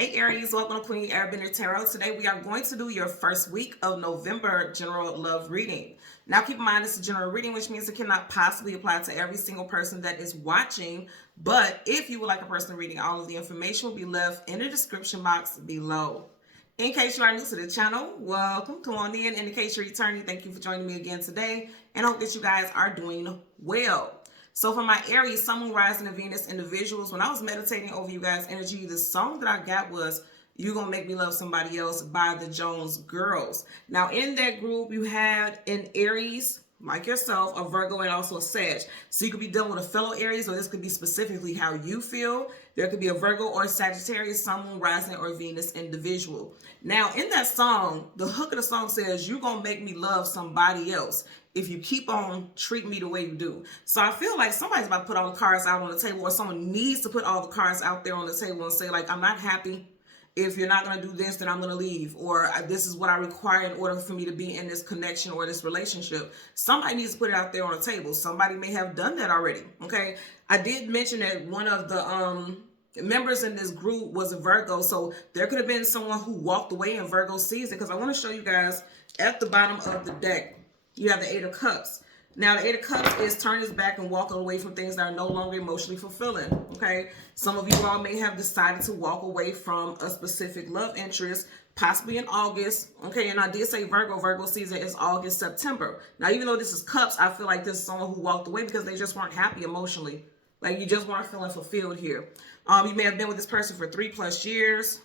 Hey Aries, welcome to Queen Airbender Tarot. Today we are going to do your first week of November general love reading. Now keep in mind this is a general reading, which means it cannot possibly apply to every single person that is watching. But if you would like a personal reading, all of the information will be left in the description box below. In case you are new to the channel, welcome. Come on in. In case you're returning, thank you for joining me again today. And I hope that you guys are doing well. So for my Aries, Sun, Moon, Rising, and Venus individuals, when I was meditating over you guys' energy, the song that I got was "You Gonna Make Me Love Somebody Else" by the Jones Girls. Now in that group, you had an Aries, like yourself, a Virgo, and also a Sag. So you could be dealing with a fellow Aries, or this could be specifically how you feel. There could be a Virgo or Sagittarius, Sun, Moon, Rising, or Venus individual. Now in that song, the hook of the song says, "You gonna make me love somebody else if you keep on treating me the way you do." So I feel like somebody's about to put all the cards out on the table, or someone needs to put all the cards out there on the table and say, like, I'm not happy. If you're not going to do this, then I'm going to leave. Or this is what I require in order for me to be in this connection or this relationship. Somebody needs to put it out there on the table. Somebody may have done that already. Okay. I did mention that one of the members in this group was a Virgo. So there could have been someone who walked away in Virgo season, because I want to show you guys at the bottom of the deck. You have the Eight of Cups. Now, the Eight of Cups is turning his back and walking away from things that are no longer emotionally fulfilling, okay? Some of you all may have decided to walk away from a specific love interest, possibly in August, okay? And I did say Virgo season is August, September. Now, even though this is Cups, I feel like this is someone who walked away because they just weren't happy emotionally. Like, you just weren't feeling fulfilled here. You may have been with this person for 3+ years.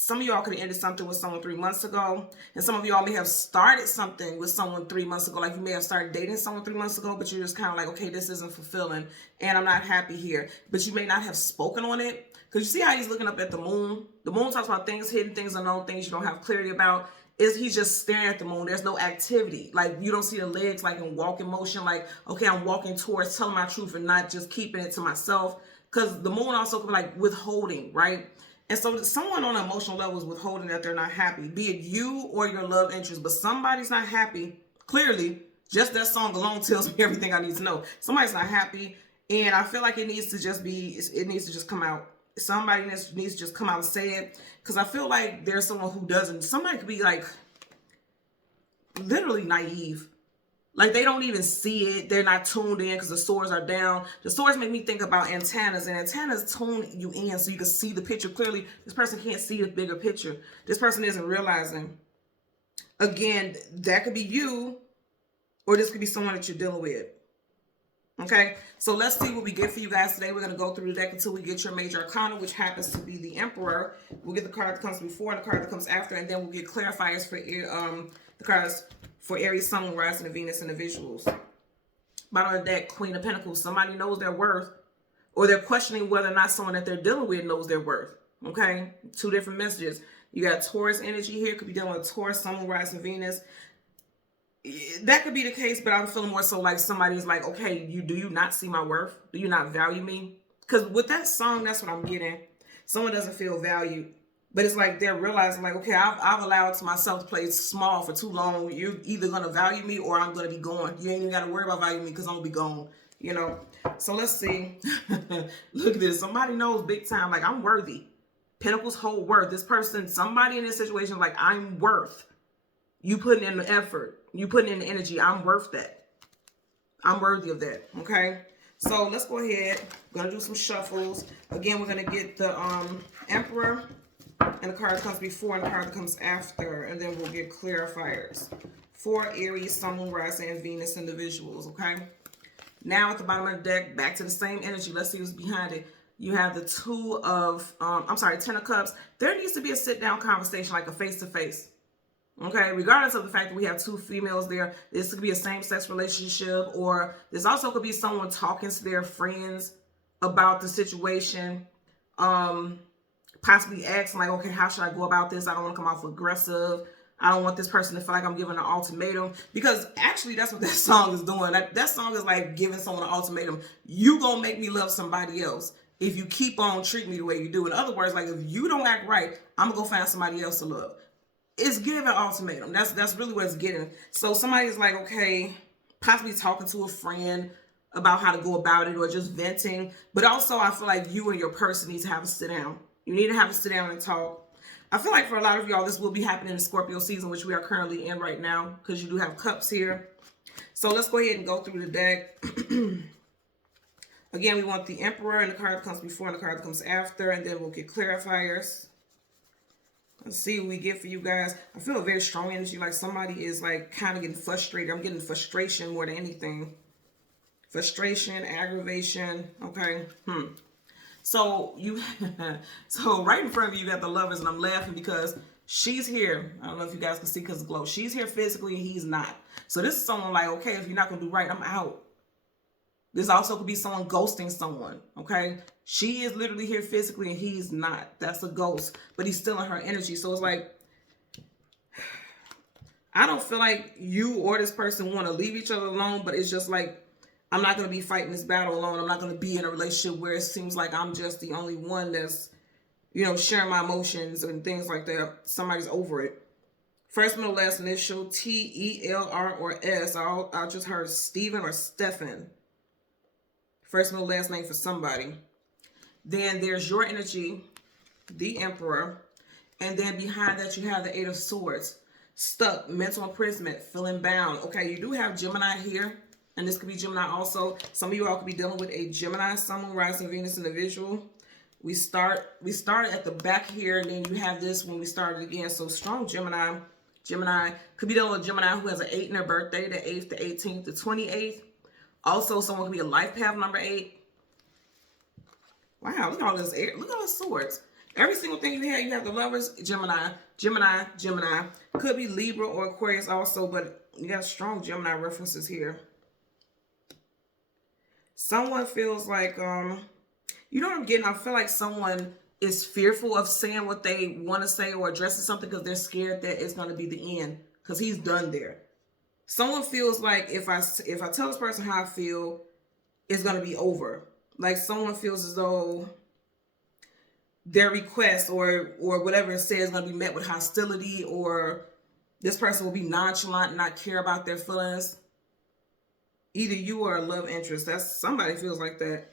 Some of y'all could have ended something with someone 3 months ago. And some of y'all may have started something with someone 3 months ago. Like you may have started dating someone 3 months ago, but you're just kind of like, okay, this isn't fulfilling and I'm not happy here. But you may not have spoken on it. Because you see how he's looking up at the moon? The moon talks about things hidden, things unknown, things you don't have clarity about. He's just staring at the moon. There's no activity. Like you don't see the legs like in walking motion. Like, okay, I'm walking towards telling my truth and not just keeping it to myself. Because the moon also could be like withholding, right? And so someone on an emotional level is withholding that they're not happy, be it you or your love interest, but somebody's not happy. Clearly, just that song alone tells me everything I need to know. Somebody's not happy, and I feel like it needs to just be, it needs to just come out. Somebody needs to just come out and say it, because I feel like there's someone who doesn't. Somebody could be like literally naive. Like they don't even see it. They're not tuned in because the swords are down. The swords make me think about antennas, and antennas tune you in so you can see the picture clearly. This person can't see the bigger picture. This person isn't realizing. Again, that could be you, or this could be someone that you're dealing with. Okay, so let's see what we get for you guys today. We're going to go through the deck until we get your major arcana, which happens to be the Emperor. We'll get the card that comes before and the card that comes after, and then we'll get clarifiers for the cards for Aries, Sun, Moon, Rising, and Venus individuals. Bottom of the deck, Queen of Pentacles. Somebody knows their worth, or they're questioning whether or not someone that they're dealing with knows their worth. Okay, two different messages. You got Taurus energy here. Could be dealing with Taurus, Sun, Moon, Rising, Venus. That could be the case, but I'm feeling more so like somebody's like, okay, do you not see my worth? Do you not value me? Because with that song, that's what I'm getting. Someone doesn't feel valued. But it's like they're realizing, like, okay, I've allowed myself to play small for too long. You're either going to value me or I'm going to be gone. You ain't even got to worry about valuing me because I'm going to be gone, you know. So let's see. Look at this. Somebody knows big time, like, I'm worthy. Pentacles hold worth. This person, somebody in this situation, like, I'm worth. You putting in the effort. You putting in the energy. I'm worth that. I'm worthy of that, okay? So let's go ahead. We're going to do some shuffles. Again, we're going to get the Emperor. And the card that comes before and the card that comes after. And then we'll get clarifiers for Aries, Sun, Moon, Rising, and Venus individuals, okay? Now at the bottom of the deck, back to the same energy. Let's see what's behind it. You have the Ten of Cups. There needs to be a sit-down conversation, like a face-to-face. Okay, regardless of the fact that we have two females there, this could be a same-sex relationship, or this also could be someone talking to their friends about the situation. Possibly asking like, okay, how should I go about this? I don't want to come off aggressive. I don't want this person to feel like I'm giving an ultimatum, because actually that's what that song is doing. That song is like giving someone an ultimatum. You gonna make me love somebody else if you keep on treating me the way you do. In other words, like if you don't act right, I'm gonna go find somebody else to love. It's giving an ultimatum. That's really what it's getting. So somebody's like, okay, possibly talking to a friend about how to go about it or just venting. But also I feel like you and your person need to have a sit down. You need to have a sit down and talk. I feel like for a lot of y'all, this will be happening in Scorpio season, which we are currently in right now, because you do have cups here. So let's go ahead and go through the deck. Again, we want the Emperor and the card that comes before and the card that comes after, and then we'll get clarifiers. Let's see what we get for you guys. I feel a very strong energy, like somebody is like kind of getting frustrated. I'm getting frustration more than anything. Frustration, aggravation, okay? So you, so right in front of you, you got the Lovers, and I'm laughing because she's here. I don't know if you guys can see because of the glow. She's here physically and he's not. So this is someone like, okay, if you're not going to do right, I'm out. This also could be someone ghosting someone, okay? She is literally here physically and he's not. That's a ghost, but he's still in her energy. So it's like, I don't feel like you or this person want to leave each other alone, but it's just like, I'm not going to be fighting this battle alone. I'm not going to be in a relationship where it seems like I'm just the only one that's, you know, sharing my emotions and things like that. Somebody's over it. First, middle, last initial, T-E-L-R or S. I just heard Stephen or Stephen. First, middle, last name for somebody. Then there's your energy, the Emperor. And then behind that, you have the Eight of Swords. Stuck, mental imprisonment, feeling bound. Okay, you do have Gemini here. And this could be Gemini also. Some of you all could be dealing with a Gemini, Sun, Moon, Rising, Venus individual. We started at the back here, and then you have this when we started again. So strong Gemini. Gemini could be dealing with Gemini who has an 8 in their birthday, the 8th, the 18th, the 28th. Also, someone could be a life path number 8. Wow, look at all this air. Look at all the swords. Every single thing you have the Lovers, Gemini, Gemini, Gemini. Could be Libra or Aquarius also, but you got strong Gemini references here. Someone feels like, you know what I'm getting? I feel like someone is fearful of saying what they want to say or addressing something because they're scared that it's going to be the end because he's done there. Someone feels like if I tell this person how I feel, it's going to be over. Like someone feels as though their request or whatever it says is going to be met with hostility, or this person will be nonchalant and not care about their feelings. Either you or a love interest. That's somebody feels like that.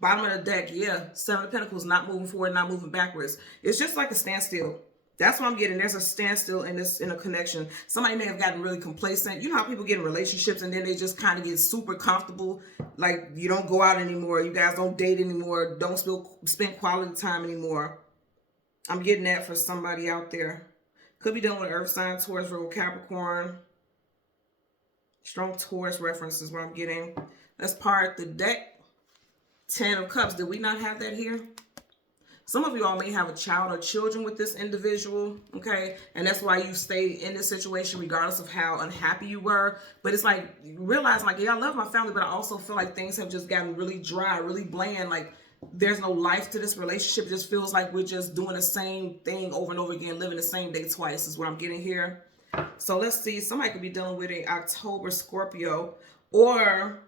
Bottom of the deck, yeah. 7 of Pentacles, not moving forward, not moving backwards. It's just like a standstill. That's what I'm getting. There's a standstill in a connection. Somebody may have gotten really complacent. You know how people get in relationships and then they just kind of get super comfortable. Like you don't go out anymore. You guys don't date anymore. Don't spend quality time anymore. I'm getting that for somebody out there. Could be dealing with Earth sign, Taurus, Virgo, Capricorn. Strong Taurus reference is what I'm getting. Let's part the deck. 10 of Cups. Did we not have that here? Some of you all may have a child or children with this individual, okay? And that's why you stay in this situation regardless of how unhappy you were. But it's like, you realize, like, yeah, I love my family, but I also feel like things have just gotten really dry, really bland. Like, there's no life to this relationship. It just feels like we're just doing the same thing over and over again, living the same day twice is what I'm getting here. So let's see. Somebody could be dealing with an October Scorpio, or,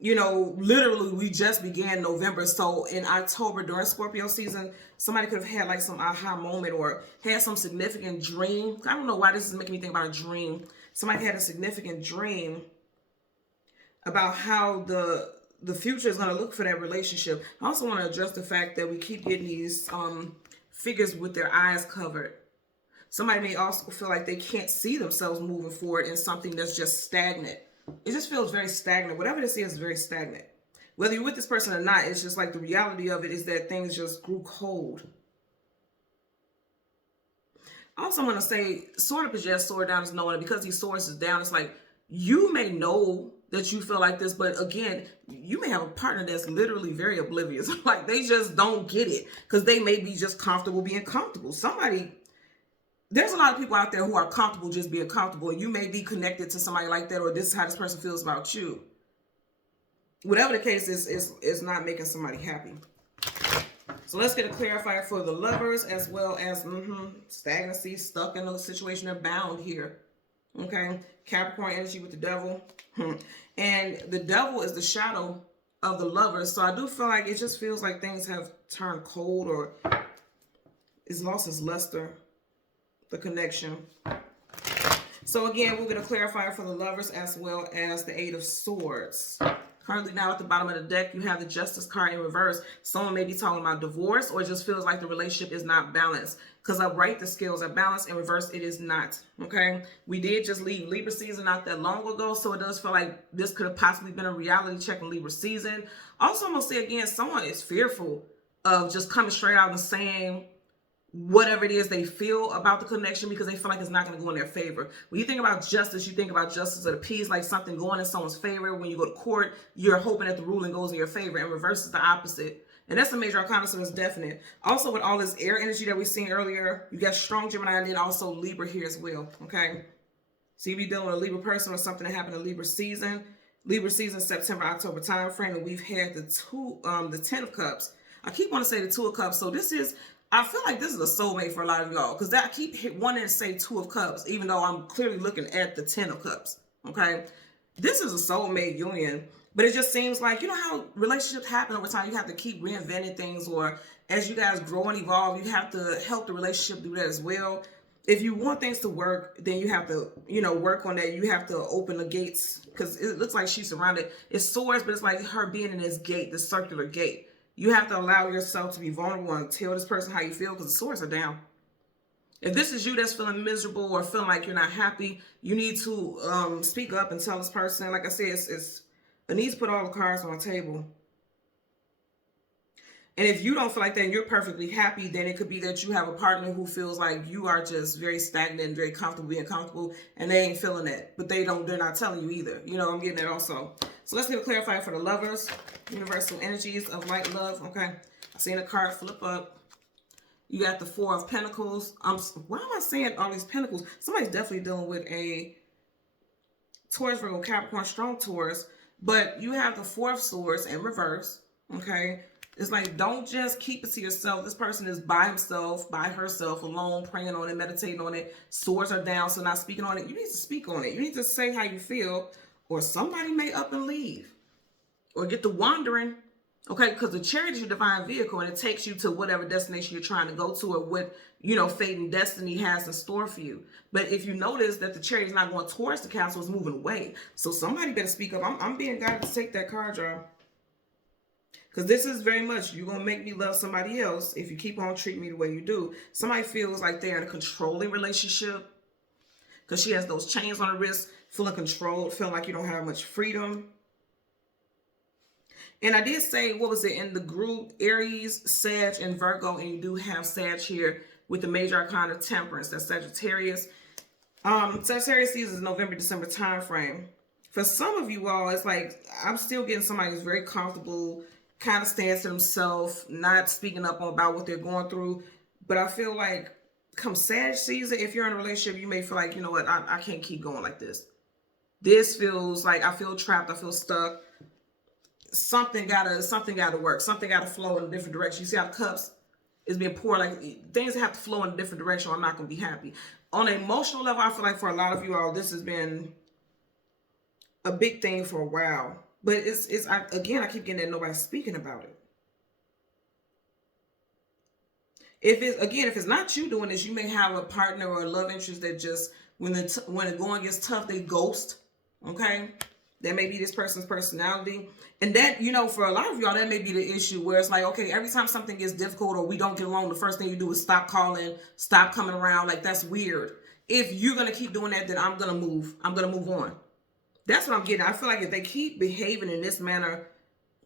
you know, literally we just began November. So in October during Scorpio season, somebody could have had like some aha moment or had some significant dream. I don't know why this is making me think about a dream. Somebody had a significant dream about how the future is going to look for that relationship. I also want to address the fact that we keep getting these figures with their eyes covered. Somebody may also feel like they can't see themselves moving forward in something that's just stagnant. It just feels very stagnant. Whatever this is very stagnant. Whether you're with this person or not, it's just like the reality of it is that things just grew cold. I also want to say, sword up is yes, sword down is no. And because these swords is down, it's like you may know that you feel like this, but again, you may have a partner that's literally very oblivious. Like they just don't get it because they may be just comfortable being comfortable. There's a lot of people out there who are comfortable just being comfortable, and you may be connected to somebody like that, or this is how this person feels about you. Whatever the case is not making somebody happy. So let's get a clarifier for the Lovers as well as stagnancy, stuck in a situation, they're bound here. Okay, Capricorn energy with the Devil. And the Devil is the shadow of the Lovers. So I do feel like it just feels like things have turned cold or it's lost its luster. The connection. So again, we're going to clarify for the Lovers as well as the Eight of Swords. Currently now at the bottom of the deck, you have the Justice card in reverse. Someone may be talking about divorce, or it just feels like the relationship is not balanced. Because upright, the scales are balanced. In reverse, it is not. Okay? We did just leave Libra season not that long ago, so it does feel like this could have possibly been a reality check in Libra season. Also, I'm going to say again, someone is fearful of just coming straight out and saying whatever it is they feel about the connection, because they feel like it's not going to go in their favor. When you think about justice, you think about justice of the peace, like something going in someone's favor. When you go to court, you're hoping that the ruling goes in your favor, and reverse is the opposite. And that's the major arcana, so it's definite. Also, with all this air energy that we seen earlier, you got strong Gemini and then also Libra here as well, okay? So you be dealing with a Libra person or something that happened in Libra season. Libra season, September, October time frame, and we've had the 10 of Cups. I keep wanting to say the 2 of Cups, so this is, I feel like this is a soulmate for a lot of y'all, because I keep wanting to say 2 of Cups, even though I'm clearly looking at the 10 of Cups, okay? This is a soulmate union, but it just seems like, you know how relationships happen over time, you have to keep reinventing things, or as you guys grow and evolve, you have to help the relationship do that as well. If you want things to work, then you have to, you know, work on that. You have to open the gates, because it looks like she's surrounded. It's swords, but it's like her being in this gate, this circular gate. You have to allow yourself to be vulnerable and tell this person how you feel, because the swords are down. If this is you that's feeling miserable or feeling like you're not happy, you need to speak up and tell this person. Like I said, it needs to put all the cards on the table. And if you don't feel like that and you're perfectly happy, then it could be that you have a partner who feels like you are just very stagnant and very comfortable being comfortable, and they ain't feeling that. But they're not telling you either. You know, I'm getting that also. So let's get a clarifier for the lovers. Universal energies of light, love. Okay. I seen a card flip up. You got the 4 of Pentacles. Why am I saying all these Pentacles? Somebody's definitely dealing with a Taurus, Virgo, Capricorn, strong Taurus. But you have the 4 of Swords in reverse. Okay. It's like, don't just keep it to yourself. This person is by himself, by herself, alone, praying on it, meditating on it. Swords are down, so not speaking on it. You need to speak on it. You need to say how you feel, or somebody may up and leave, or get to wandering. Okay, because the Chariot is your divine vehicle, and it takes you to whatever destination you're trying to go to, or what, you know, fate and destiny has in store for you. But if you notice that the Chariot is not going towards the castle, it's moving away. So somebody better speak up. I'm being guided to take that card, y'all. Because this is very much, you're going to make me love somebody else if you keep on treating me the way you do. Somebody feels like they're in a controlling relationship, because she has those chains on her wrist, feeling controlled, feeling like you don't have much freedom. And I did say, what was it, in the group, Aries, Sag, and Virgo, and you do have Sag here with the major arcana Temperance. That's Sagittarius. Sagittarius season is November, December time frame. For some of you all, it's like, I'm still getting somebody who's very comfortable, kind of stands to themselves, not speaking up about what they're going through. But I feel like come Sag season, if you're in a relationship, you may feel like, you know what, I can't keep going like this. This feels like I feel trapped, I feel stuck. Something gotta work. Something gotta flow in a different direction. You see how the cups is being poured, like things have to flow in a different direction, or I'm not gonna be happy. On an emotional level, I feel like for a lot of you all, this has been a big thing for a while. But again, I keep getting that nobody's speaking about it. If it's not you doing this, you may have a partner or a love interest that just, when the going gets tough, they ghost. Okay, that may be this person's personality, and that, you know, for a lot of y'all, that may be the issue, where it's like, okay, every time something gets difficult or we don't get along, the first thing you do is stop calling, stop coming around. Like, that's weird. If you're gonna keep doing that, then I'm gonna move on. That's what I'm getting. I feel like if they keep behaving in this manner,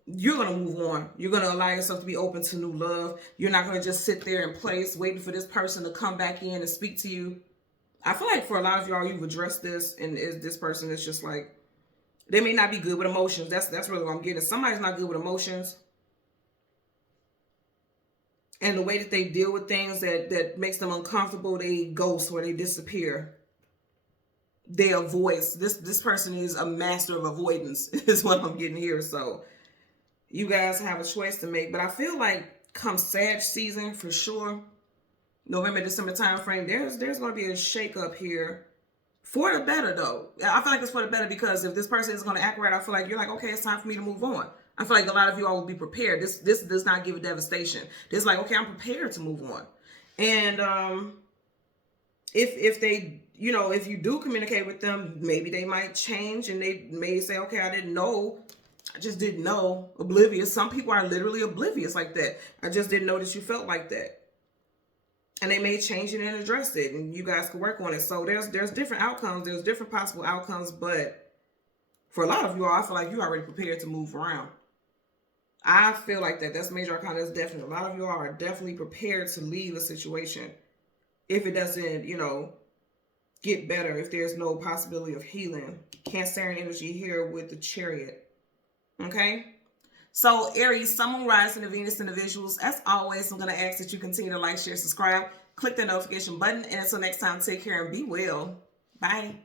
you're going to move on. You're going to allow yourself to be open to new love. You're not going to just sit there in place waiting for this person to come back in and speak to you. I feel like for a lot of y'all, you've addressed this, and this person is just like, they may not be good with emotions. That's really what I'm getting. Somebody's not good with emotions. And the way that they deal with things that makes them uncomfortable, they ghost or they disappear. They avoid. This person is a master of avoidance, is what I'm getting here. So you guys have a choice to make. But I feel like come Sag season, for sure, November, December time frame, there's going to be a shakeup here. For the better, though. I feel like it's for the better, because if this person is going to act right, I feel like you're like, okay, it's time for me to move on. I feel like a lot of you all will be prepared. This does not give a devastation. This like, okay, I'm prepared to move on. And if they, you know, if you do communicate with them, maybe they might change, and they may say, okay, I didn't know I just didn't know. Oblivious. Some people are literally oblivious like that. I just didn't know that you felt like that. And they may change it and address it, and you guys can work on it. So there's different outcomes. There's different possible outcomes, but for a lot of you all, I feel like you're already prepared to move around. I feel like that. That's major arcana. That's definitely. A lot of you all are definitely prepared to leave a situation if it doesn't, get better, if there's no possibility of healing. Cancerian energy here with the Chariot. Okay? So, Aries, Sun, Moon, Rising, and Venus individuals, as always, I'm going to ask that you continue to like, share, subscribe, click the notification button, and until next time, take care and be well. Bye.